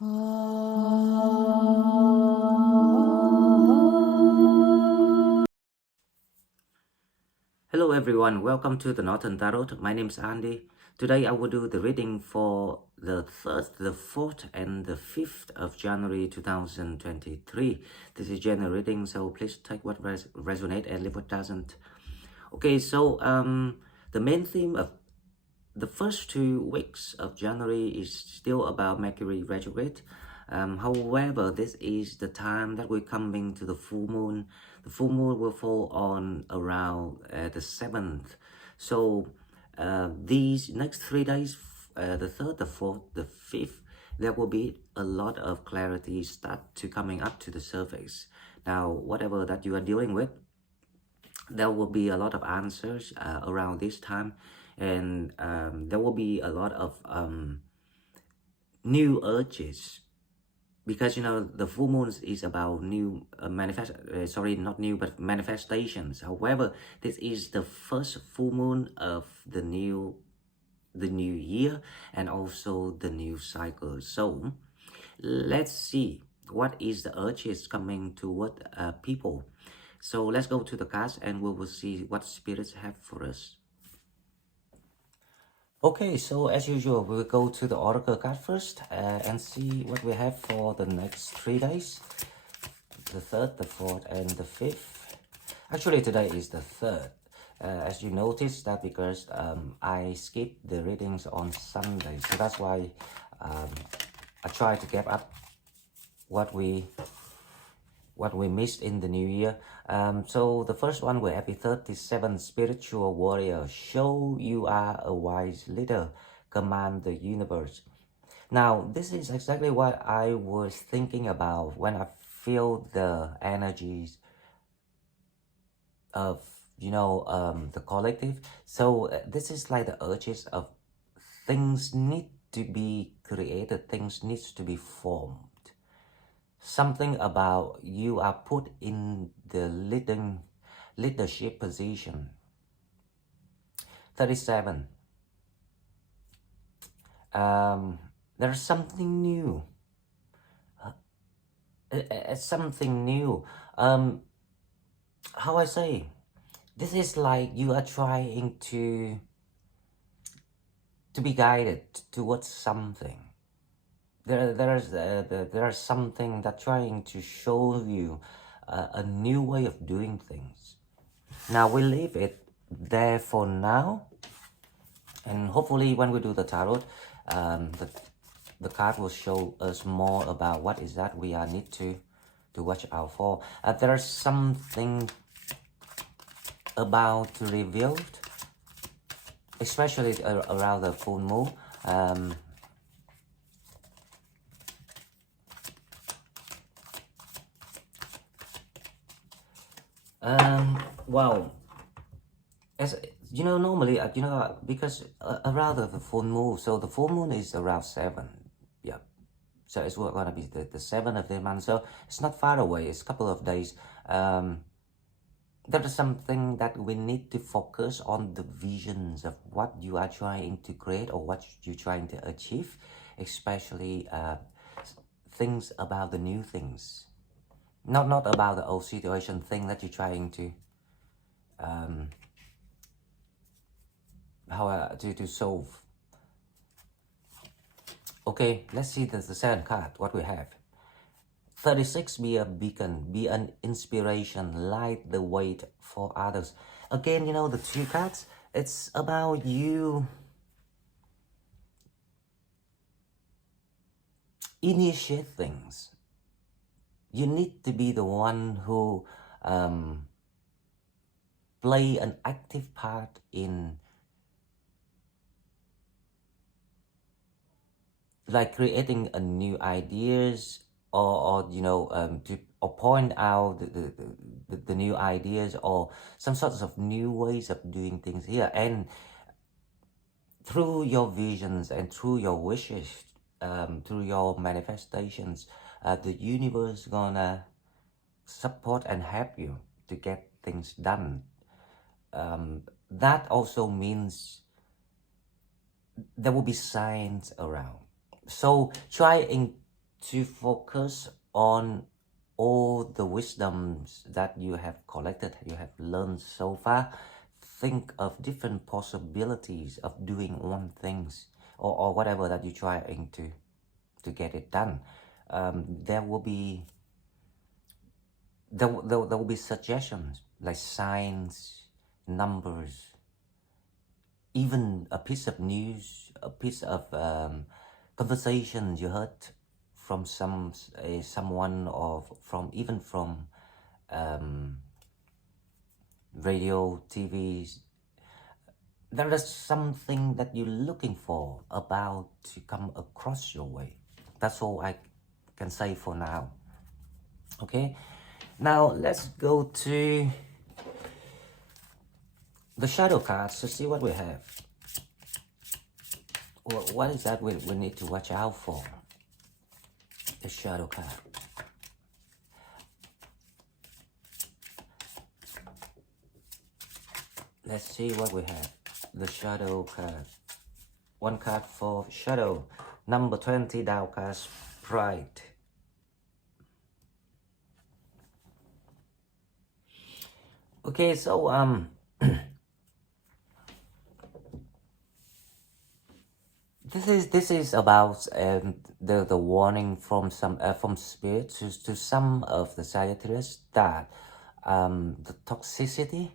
Hello everyone, welcome to the Northern Tarot. My name is Andy. Today I will do the reading for the 3rd, the 4th and the 5th of January 2023. This is general reading, so please take what resonates and leave what doesn't. Okay, so the main theme of the first 2 weeks of January is still about Mercury retrograde. However, this is the time that we're coming to the full moon. The full moon will fall on around the 7th. So these next 3 days, the 3rd, the 4th, the 5th, there will be a lot of clarity start to coming up to the surface. Now, whatever that you are dealing with, there will be a lot of answers around this time, and there will be a lot of new urges, because the full moon is about new not new but manifestations. However, this is the first full moon of the new year and also the new cycle. So let's see what is the urges coming toward people. So let's go to the cards and we will see what spirits have for us. Okay, so as usual, we'll go to the oracle card first and see what we have for the next 3 days. The 3rd, the 4th and the 5th. Actually, today is the 3rd. As you noticed that because I skipped the readings on Sunday. So that's why I try to get up what we missed in the new year. So the first one, we have 37 spiritual warrior. Show you are a wise leader. Command the universe. Now, this is exactly what I was thinking about when I feel the energies of, the collective. So this is like the urges of things need to be created, things needs to be formed. Something about you are put in the leadership position. 37. There's something new. Something new. How I say? This is like you are trying to be guided towards something. There's something that trying to show you a new way of doing things. Now we leave it there for now, and hopefully when we do the tarot, the card will show us more about what is that we need to watch out for. There's something about to revealed, especially around the full moon. Wow, as you know, normally because around the full moon, so the full moon is around 7, yeah, so it's gonna be the 7th of the month, so it's not far away, it's a couple of days. There is something that we need to focus on, the visions of what you are trying to create or what you're trying to achieve, especially things about the new things. Not about the old situation thing that you're trying to to solve. Okay, let's see the second card, what we have. 36, be a beacon, be an inspiration, light the way for others. Again, the 2 cards, it's about you initiate things. You need to be the one who play an active part in like creating a new ideas or point out the new ideas or some sorts of new ways of doing things here. And through your visions and through your wishes, through your manifestations, the universe gonna support and help you to get things done. That also means there will be signs around. So trying to focus on all the wisdoms that you have collected, you have learned so far. Think of different possibilities of doing one things, or whatever that you're trying to get it done. There will be there will be suggestions like signs, numbers, even a piece of news, a piece of conversation you heard from someone, or from even from um, radio, TV. There is something that you're looking for about to come across your way. That's all I can say for now. Okay, now let's go to the shadow cards to see what we have. What is that we need to watch out for? The shadow card. Let's see what we have. The shadow card. One card for shadow. Number 20, downcast pride. Okay, so this is about the warning from from spirit to some of the Sagittarius that the toxicity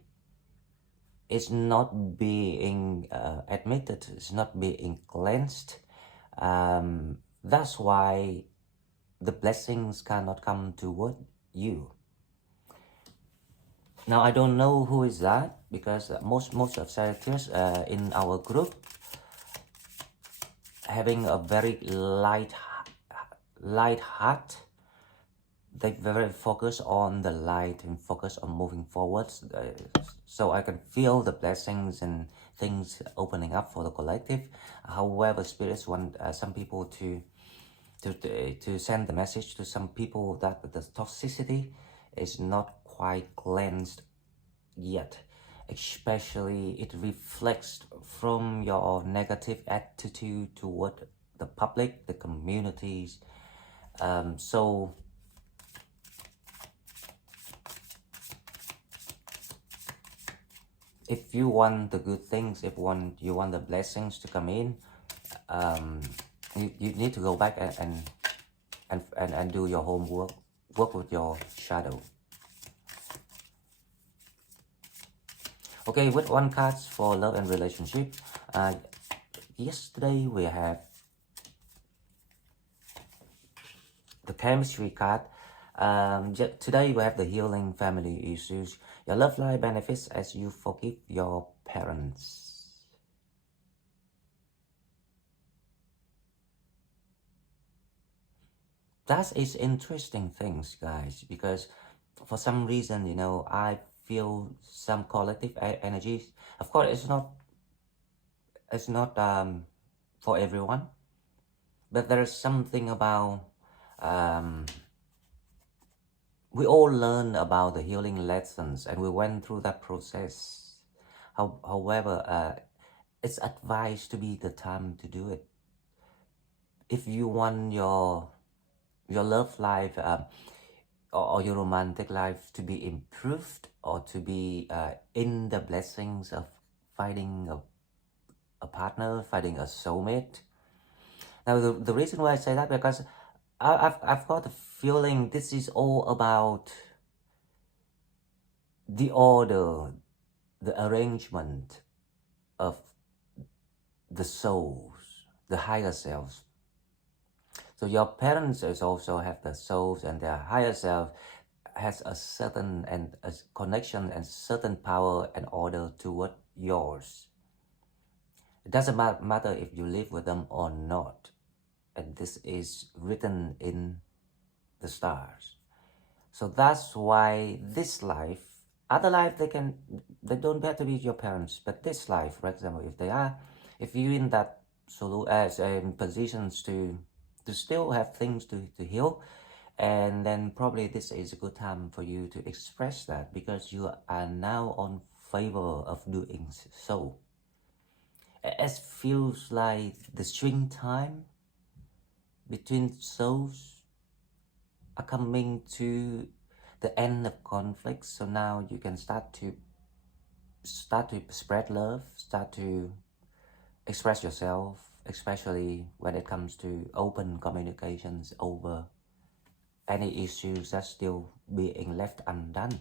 is not being admitted, it's not being cleansed. That's why the blessings cannot come toward you. Now I don't know who is that, because most of Sagittarius in our group having a very light heart. They very focus on the light and focus on moving forwards. So I can feel the blessings and things opening up for the collective. However, spirits want some people to send the message to some people that the toxicity is not quite cleansed yet. Especially it reflects from your negative attitude toward the public, the communities. So if you want the good things, if you want the blessings to come in, you need to go back and do your homework, work with your shadow. Okay, with one card for love and relationship. Yesterday we have the chemistry card. Today we have the healing family issues. Your love life benefits as you forgive your parents. That is interesting things, guys, because for some reason, you know, I feel some collective energies. Of course, it's not for everyone, but there is something about we all learn about the healing lessons, and we went through that process. However, it's advised to be the time to do it. If you want your love life or your romantic life to be improved, or to be in the blessings of finding a partner, finding a soulmate. Now the reason why I say that, because I've got the feeling this is all about the order, the arrangement of the souls, the higher selves. So your parents also have the souls, and their higher self has a certain and a connection and certain power and order toward yours. It doesn't matter if you live with them or not, and this is written in the stars. So that's why this life, other life, they don't have to be your parents, but this life, for example, if you're in that positions to still have things to heal, and then probably this is a good time for you to express that, because you are now on favor of doing so. It feels like the springtime between souls are coming to the end of conflict. So now you can start to spread love, start to express yourself, especially when it comes to open communications over any issues that's still being left undone.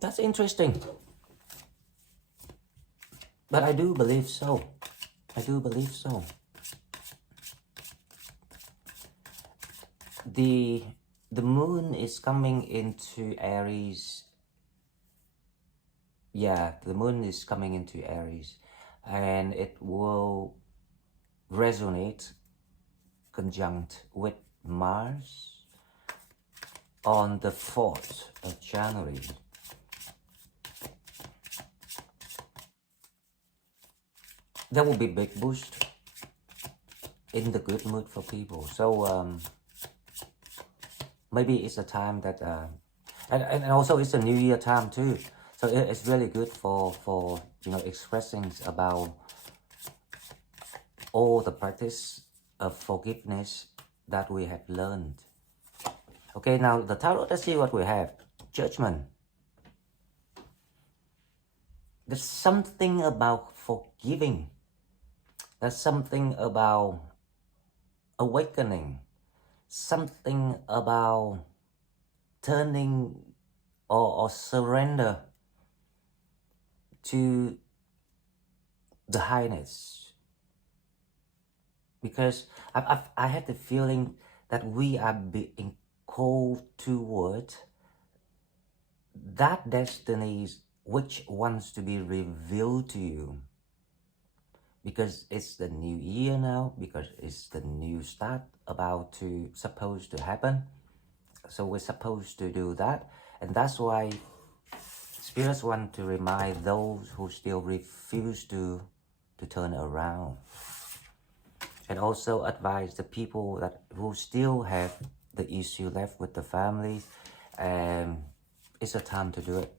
That's interesting. But I do believe so. I do believe so. The moon is coming into Aries. Yeah, the moon is coming into Aries, and it will resonate conjunct with Mars on the 4th of January. There will be big boost in the good mood for people. So maybe it's a time that and also it's a New Year time too. So it's really good for expressing about all the practice of forgiveness that we have learned. Okay, now the tarot, let's see what we have. Judgment. There's something about forgiving. There's something about awakening. Something about turning or surrender to the highness. Because I had the feeling that we are being called toward that destiny which wants to be revealed to you. Because it's the new year now, because it's the new start supposed to happen. So we're supposed to do that. And that's why spirits want to remind those who still refuse to turn around. And also advise the people who still have the issue left with the family. And it's a time to do it.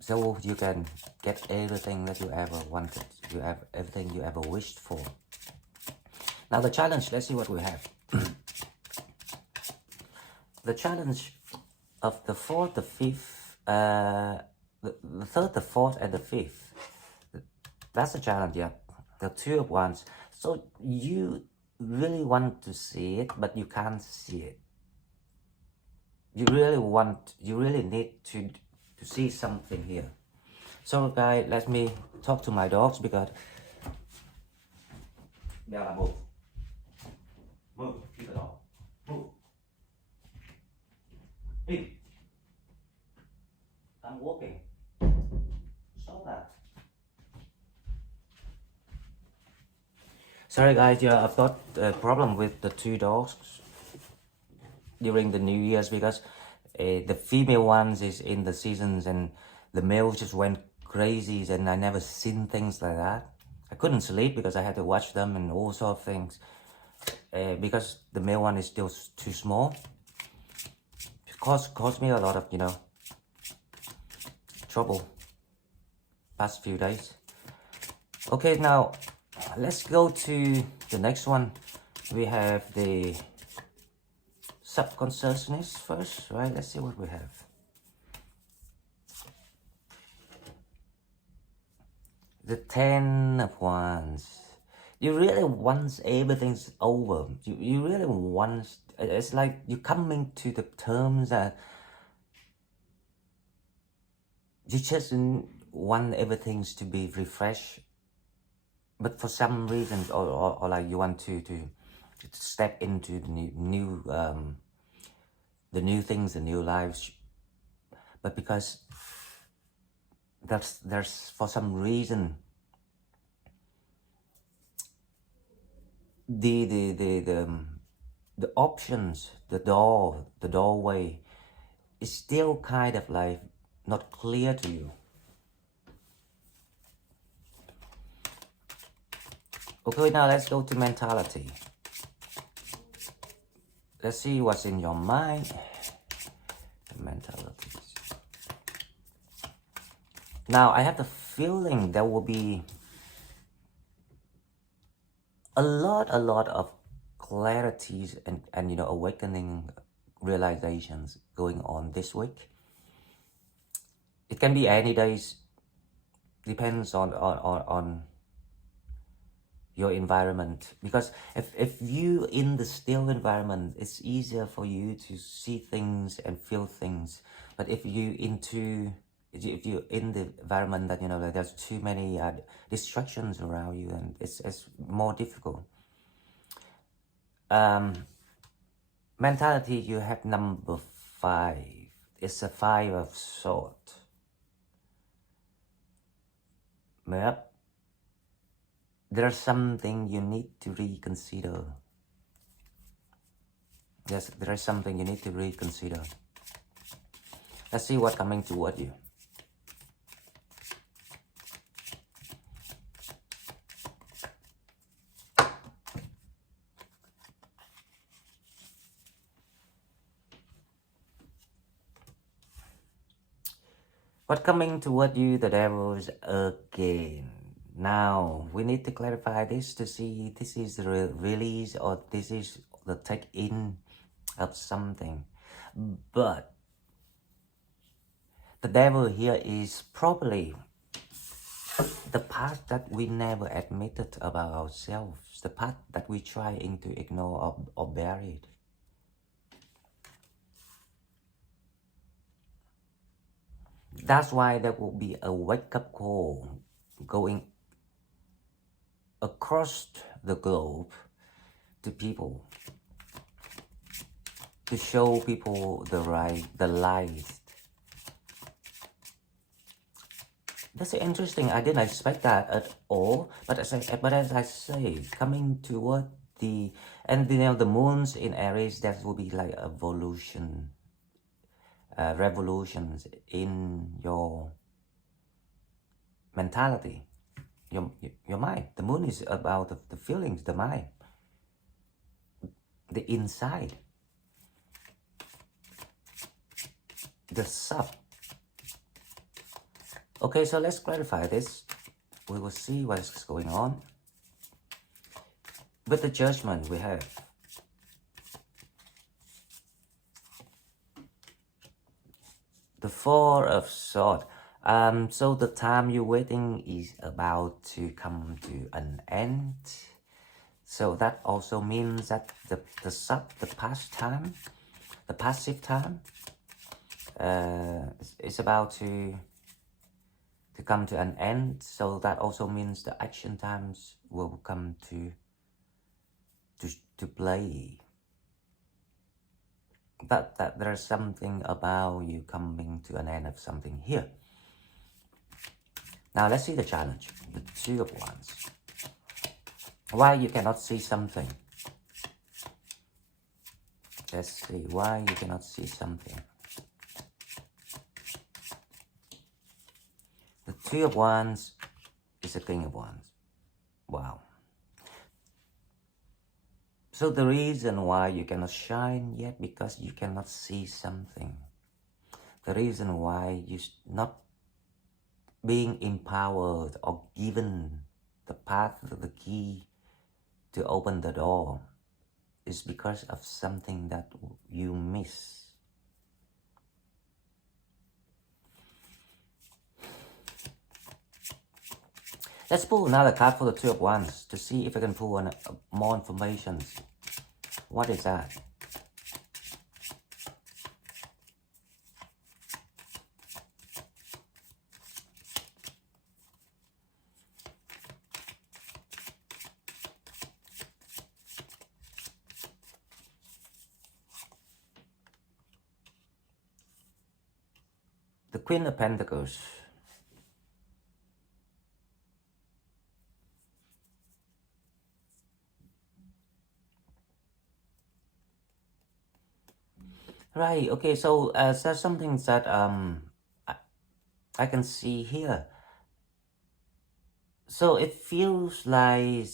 So you can get everything that you ever wanted, everything you ever wished for. Now the challenge, let's see what we have. The challenge of the 4th, the 5th, the 3rd, the 4th, and the 5th. That's the challenge, yeah. The 2 of Wands. So you really want to see it, but you can't see it. You really need to see something here. So guys, let me talk to my dogs because Bella, move, keep the dog, move. Hey, I'm walking. Stop that. Sorry guys, yeah, I've got a problem with the 2 dogs during the New Year's because the female ones is in the seasons and the males just went crazy, and I never seen things like that. I couldn't sleep because I had to watch them and all sorts of things because the male one is still too small. It caused me a lot of trouble past few days. Okay, now let's go to the next one. We have the subconsciousness first, right? Let's see what we have. The 10 of Wands. You really want everything's over. You really want, it's like you're coming to the terms that you just want everything to be refreshed. But for some reason, or like you want to step into the new things, the new lives. But because there's for some reason the options, the doorway is still kind of like not clear to you. Okay, now let's go to mentality. Let's see what's in your mind. The mentalities. Now I have the feeling there will be a lot of clarities and you know, awakening realizations going on this week. It can be any days, depends on your environment, because if you in the still environment, it's easier for you to see things and feel things. But if you're in the environment that, you know, that there's too many distractions around you, and it's more difficult. Mentality, you have number 5. It's a 5 of swords. Yep. There's something you need to reconsider. Yes, there is something you need to reconsider. Let's see what's coming toward you. What's coming toward you, the devils again. Now, we need to clarify this to see this is the release or this is the take-in of something. But the devil here is probably the part that we never admitted about ourselves, the part that we trying to ignore or bury it. That's why there will be a wake-up call going across the globe to people, to show people the light. That's interesting. I didn't expect that at all. But as I say, coming toward the, and you know, the moons in Aries, that will be like evolution, revolutions in your mentality, your mind. The moon is about the feelings, the mind, the inside, the sub. Okay, so let's clarify this. We will see what is going on. With the judgment we have, the 4 of Swords. So the time you're waiting is about to come to an end. So that also means that the past time, the passive time, is about to come to an end. So that also means the action times will come to play. That there's something about you coming to an end of something here. Now let's see the challenge, the 2 of Wands. Why you cannot see something? Let's see why you cannot see something. The 2 of Wands is a King of Wands. Wow. So the reason why you cannot shine yet, because you cannot see something. The reason why you're not being empowered or given the path, the key to open the door, is because of something that you miss. Let's pull another card for the 2 of Wands to see if I can pull more information. What is that? The Queen of Pentacles. Right, okay, so there's something that I can see here. So it feels like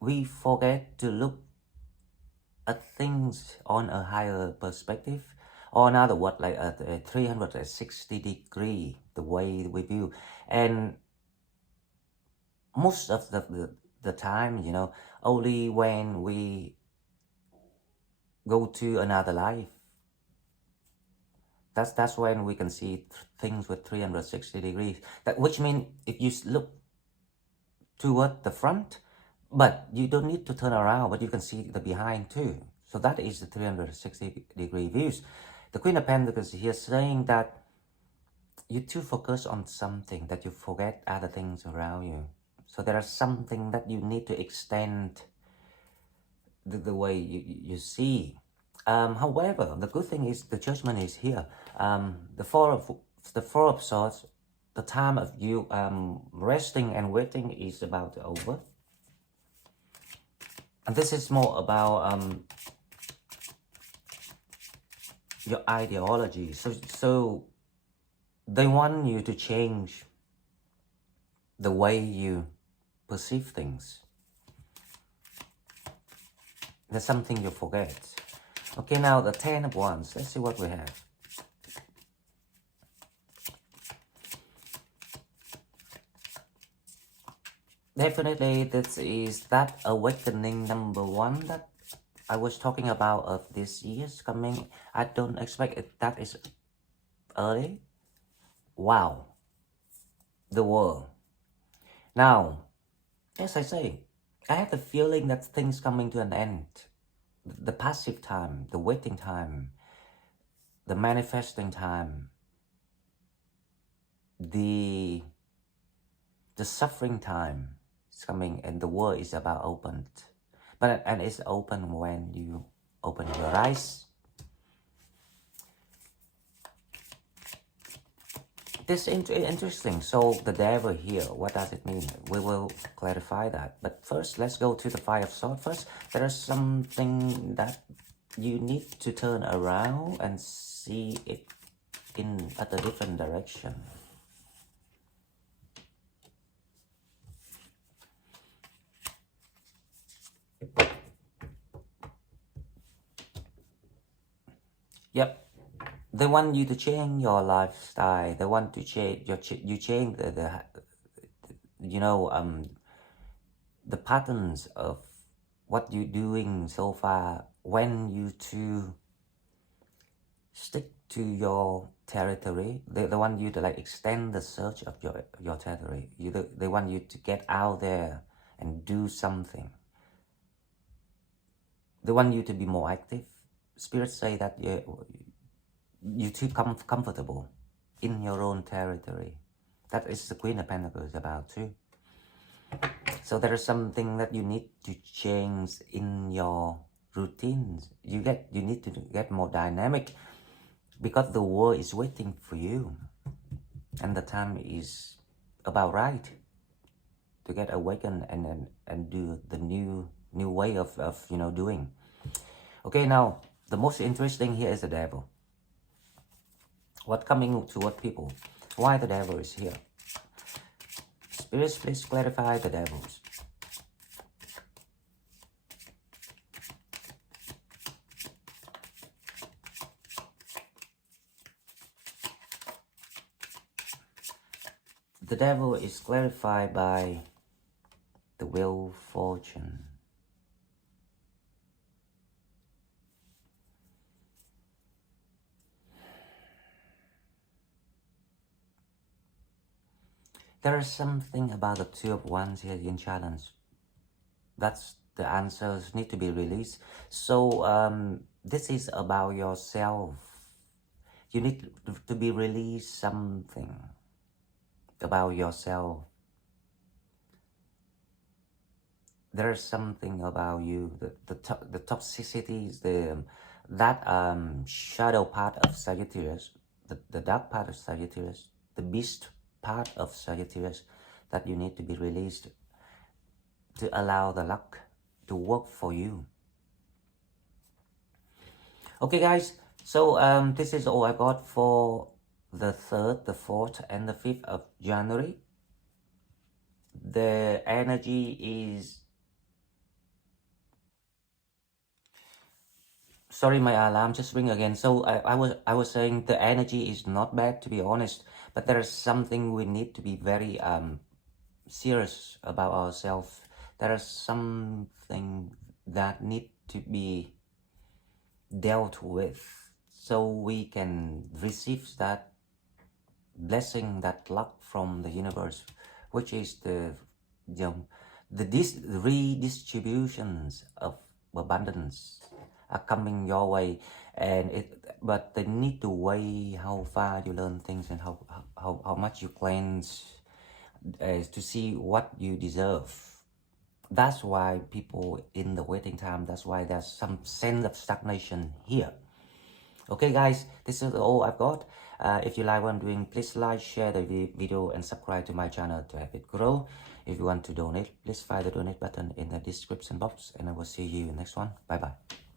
we forget to look at things on a higher perspective, or another word, like a 360 degree, the way we view. And most of the time, you know. Only when we go to another life, that's when we can see things with 360 degrees. That which means if you look toward the front, but you don't need to turn around, but you can see the behind too. So that is the 360-degree views. The Queen of Pentacles here saying that you too focus on something that you forget other things around you. So there is something that you need to extend the way you see. However, the good thing is the Judgment is here. The Four of Swords, the time of you resting and waiting is about to over. And this is more about your ideology. So they want you to change the way you perceive things. There's something you forget. Okay, now the 10 of Wands. Let's see what we have. Definitely, this is that awakening number one that I was talking about of this year's coming. I don't expect it that is early. Wow. The world. Now, as I say, I have the feeling that things coming to an end. The passive time, the waiting time, the manifesting time, the suffering time is coming, and the world is about opened. And it's open when you open your eyes. This is interesting. So the devil here, what does it mean? We will clarify that. But first, let's go to the Five of Swords first. There is something that you need to turn around and see it at a different direction. Yep. They want you to change your lifestyle. They want to change you change the you know the patterns of what you're doing so far. When you to stick to your territory, they want you to like extend the search of your territory. They want you to get out there and do something. They want you to be more active. Spirits say that you're too comfortable in your own territory. That is the Queen of Pentacles about too. So there is something that you need to change in your routines. You need to get more dynamic because the world is waiting for you, and the time is about right to get awakened and do the new way of doing. Okay, now the most interesting here is the devil. What coming to what people? Why the devil is here? Spirits, please clarify the devils. The devil is clarified by the Wheel of Fortune. There is something about the Two of Wands here in challenge. That's the answers need to be released. So this is about yourself. You need to be released something about yourself. There is something about you. The toxicities, that shadow part of Sagittarius, the dark part of Sagittarius, the beast part of Sagittarius, that you need to be released to allow the luck to work for you. Okay guys, so this is all I got for the 3rd, the 4th and the 5th of January. The energy is... Sorry, my alarm just ring again. So I was saying the energy is not bad, to be honest, but there is something we need to be very serious about ourselves there is something that need to be dealt with, so we can receive that blessing, that luck from the universe, which is the redistributions of abundance are coming your way. And but they need to weigh how far you learn things and how much you cleanse, to see what you deserve. That's why people in the waiting time, that's why there's some sense of stagnation here. Okay guys, this is all I've got. If you like what I'm doing, please like, share the video and subscribe to my channel to help it grow. If you want to donate, please find the donate button in the description box, and I will see you in the next one. Bye bye.